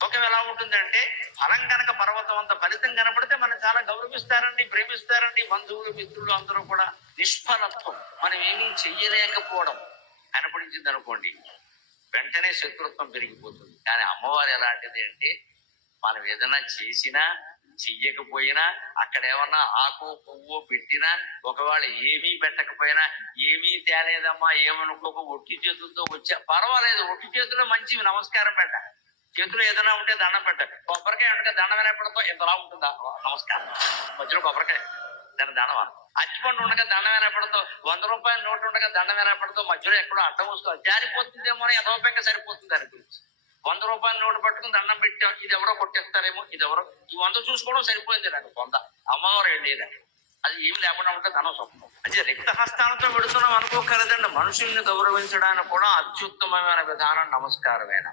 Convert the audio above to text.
లోకం ఎలా ఉంటుందంటే ఫలం కనుక పర్వతం అంత ఫలితం కనపడితే మనం చాలా గౌరవిస్తారండి, ప్రేమిస్తారండి. బంధువులు, మిత్రులు అందరూ కూడా. నిష్ఫలత్వం, మనం ఏమీ చెయ్యలేకపోవడం కనపడించింది అనుకోండి, వెంటనే శత్రుత్వం పెరిగిపోతుంది. కానీ అమ్మవారు ఎలాంటిది అంటే, మనం ఏదైనా చేసినా చెయ్యకపోయినా, అక్కడ ఏమన్నా ఆకు పువ్వు పెట్టినా, ఒకవేళ ఏమీ పెట్టకపోయినా, ఏమీ తేలేదమ్మా ఏమనుకోక ఒట్టి చేతులతో వచ్చా పర్వాలేదు, ఒట్టి చేతుల్లో మంచివి నమస్కారం పెట్ట. చేతులు ఏదైనా ఉంటే దండం పెట్టాలి. కొబ్బరికాయ ఉంటే దండం వినపడంతో ఇంతలా ఉంటుందా నమస్కారం, మధ్యలో కొబ్బరికాయ దాని దండం. అచ్చిపండు ఉండగా దండం వినపడంతో, 100 రూపాయల నోటు ఉండగా దండం వినపడంతో మధ్యలో ఎక్కడో అడ్డం వస్తుంది, జారిపోతుందేమో అని ఎదవపెక్క సరిపోతుంది దాని గురించి. 100 రూపాయల నోటు పట్టుకుని దండం పెట్టాం, ఇది ఎవరో కొట్టేస్తారేమో, ఇది ఎవరో ఈ 100 చూసుకోవడం సరిపోయింది నాకు. 100 అమ్మవారు వెళ్ళేది అది ఏమి లేకుండా ఉంటే ధనం స్వప్నం. అంటే రిక్త హస్తాలతో పెడుతున్నాం అనుకోకలేదండి. మనుషుల్ని గౌరవించడానికి కూడా అత్యుత్తమమైన విధానం నమస్కారమేనా.